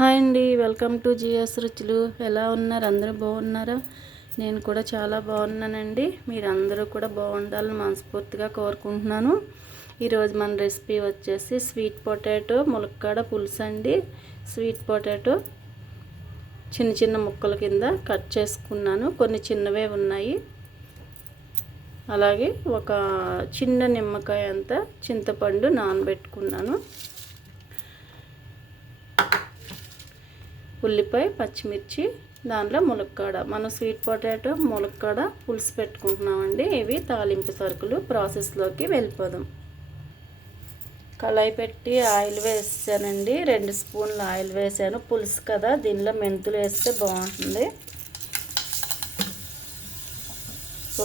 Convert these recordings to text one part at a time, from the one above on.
Hi అండి, welcome to GS రుచులు. ఎలా ఉన్నారు? అందరూ బాగున్నారా? నేను కూడా చాలా బాగున్నానండి. మీరందరూ కూడా బాగుండాలని మనస్ఫూర్తిగా కోరుకుంటున్నాను. ఈరోజు మన రెసిపీ వచ్చేసి స్వీట్ పొటాటో ములక్కాడ పులుసు అండి. స్వీట్ పొటాటో చిన్న చిన్న ముక్కల కింద కట్ చేసుకున్నాను. కొన్ని చిన్నవే ఉన్నాయి. అలాగే ఒక చిన్న నిమ్మకాయ అంత చింతపండు నానబెట్టుకున్నాను. ఉల్లిపాయ, పచ్చిమిర్చి, దాంట్లో ములక్కాడ. మనం స్వీట్ పొటాటో ములక్కాడ పులుసు పెట్టుకుంటున్నామండి. ఇవి తాలింపు సరుకులు. ప్రాసెస్లోకి వెళ్ళిపోదాం. కళాయి పెట్టి ఆయిల్ వేసానండి. 2 స్పూన్లు ఆయిల్ వేసాను. పులుసు కదా, దీనిలో మెంతులు వేస్తే బాగుంటుంది.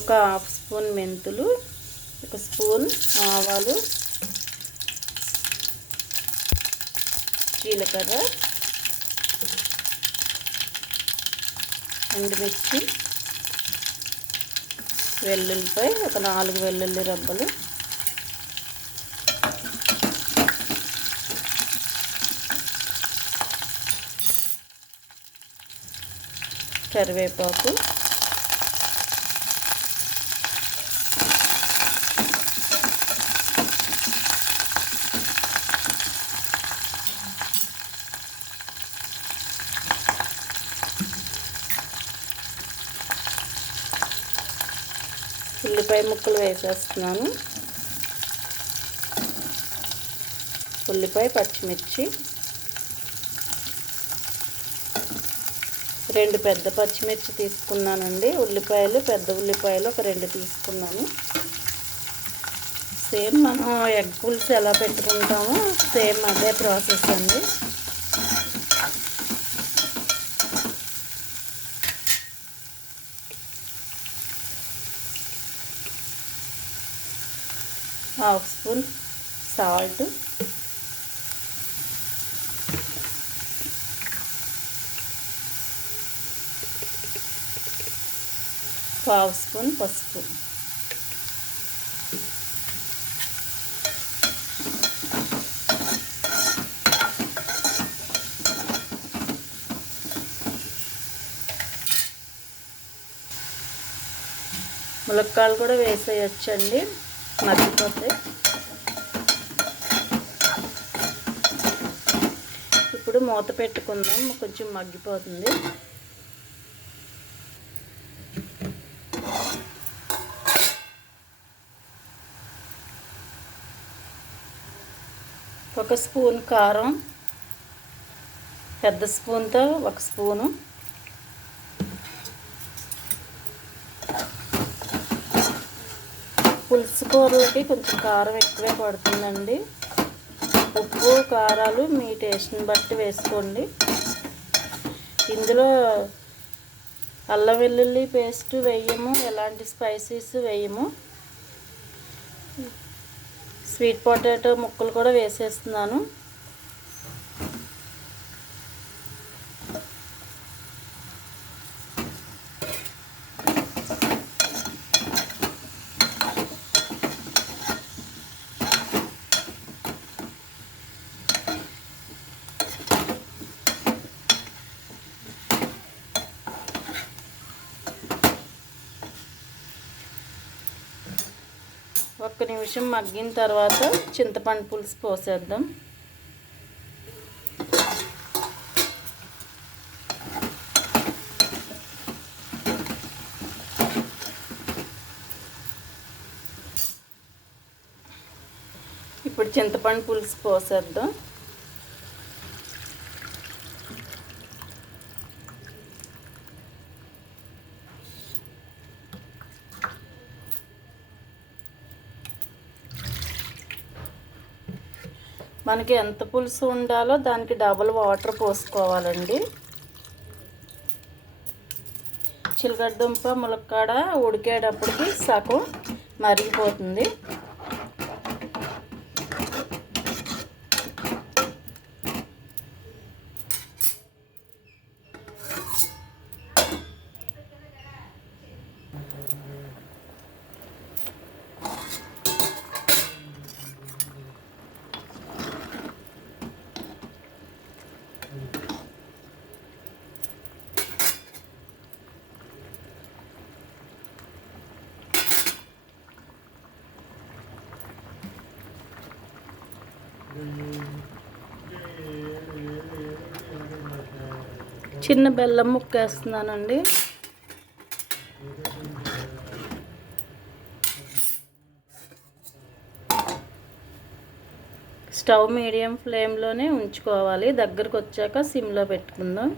ఒక 1/2 స్పూన్ మెంతులు, 1 స్పూన్ ఆవాలు, జీలకర్ర, ఎండుమిర్చి, వెల్లుల్లిపాయ, ఒక 4 వెల్లుల్లి రబ్బలు, కరివేపాకు, ఉల్లిపాయ ముక్కలు వేసేస్తున్నాను. ఉల్లిపాయ, పచ్చిమిర్చి, 2 పెద్ద పచ్చిమిర్చి తీసుకున్నానండి. ఉల్లిపాయలు, పెద్ద ఉల్లిపాయలు ఒక 2 తీసుకున్నాను. సేమ్ మనం ఎగ్ పులుసు ఎలా పెట్టుకుంటామో సేమ్ అదే ప్రాసెస్ అండి. హాఫ్ స్పూన్ సాల్ట్, పావు స్పూన్ పసుపు, ములక్కాయలు కూడా వేసేయచ్చండి, మగ్గిపోతే. ఇప్పుడు మూత పెట్టుకుందాం, కొంచెం మగ్గిపోతుంది. ఒక స్పూన్ కారం, పెద్ద స్పూన్తో 1 స్పూను, పులుసు కూరలకి కొంచెం కారం ఎక్కువే పడుతుందండి. ఉప్పు, కారాలు మీ టేస్ట్ని బట్టి వేసుకోండి. ఇందులో అల్లం వెల్లుల్లి పేస్ట్ వేయము, ఎలాంటి స్పైసీస్ వేయము. స్వీట్ పొటాటో ముక్కలు కూడా వేసేస్తున్నాను. ఒక్క నిమిషం మగ్గిన తర్వాత చింతపండు పులుసు పోసేద్దాం. ఇప్పుడు చింతపండు పులుసు పోసేద్దాం. మనకి ఎంత పులుసు ఉండాలో దానికి డబుల్ వాటర్ పోసుకోవాలండి. చిలకడదుంప, ములక్కాడ ఉడికేటప్పటికి సగం మరిగిపోతుంది. చిన్న బెల్లం ముక్క వేస్తున్నానండి. స్టవ్ మీడియం ఫ్లేమ్లోనే ఉంచుకోవాలి. దగ్గరకు వచ్చాక సిమ్లో పెట్టుకుందాం.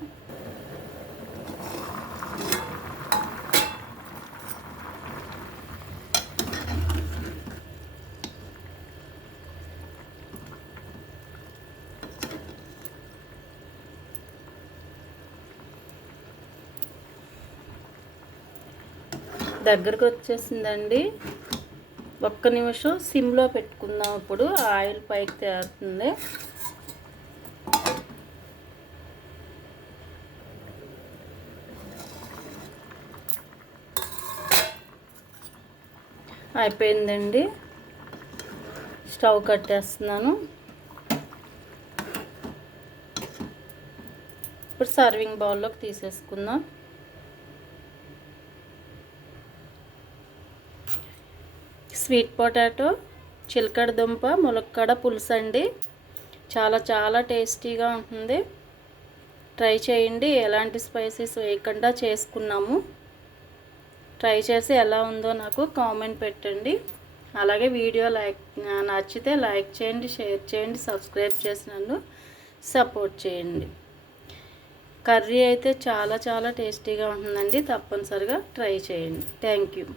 దగ్గరకు వచ్చేసిందండి. ఒక్క నిమిషం సిమ్లో పెట్టుకుందాం. ఇప్పుడు ఆయిల్ పైకి తేరుతుంది. అయిపోయిందండి. స్టవ్ కట్టేస్తున్నాను. ఇప్పుడు సర్వింగ్ బౌల్లోకి తీసేసుకుందాం. స్వీట్ పొటాటో, చిలకడ దుంప, ములక్కాడ పులుసు అండి. చాలా చాలా టేస్టీగా ఉంటుంది. ట్రై చేయండి. ఎలాంటి స్పైసెస్ వేయకుండా చేసుకున్నాము. ట్రై చేసి ఎలా ఉందో నాకు కామెంట్ పెట్టండి. అలాగే వీడియో నచ్చితే లైక్ చేయండి, షేర్ చేయండి, సబ్స్క్రైబ్ చేసి నన్ను సపోర్ట్ చేయండి. కర్రీ అయితే చాలా చాలా టేస్టీగా ఉంటుందండి. తప్పనిసరిగా ట్రై చేయండి. Thank you.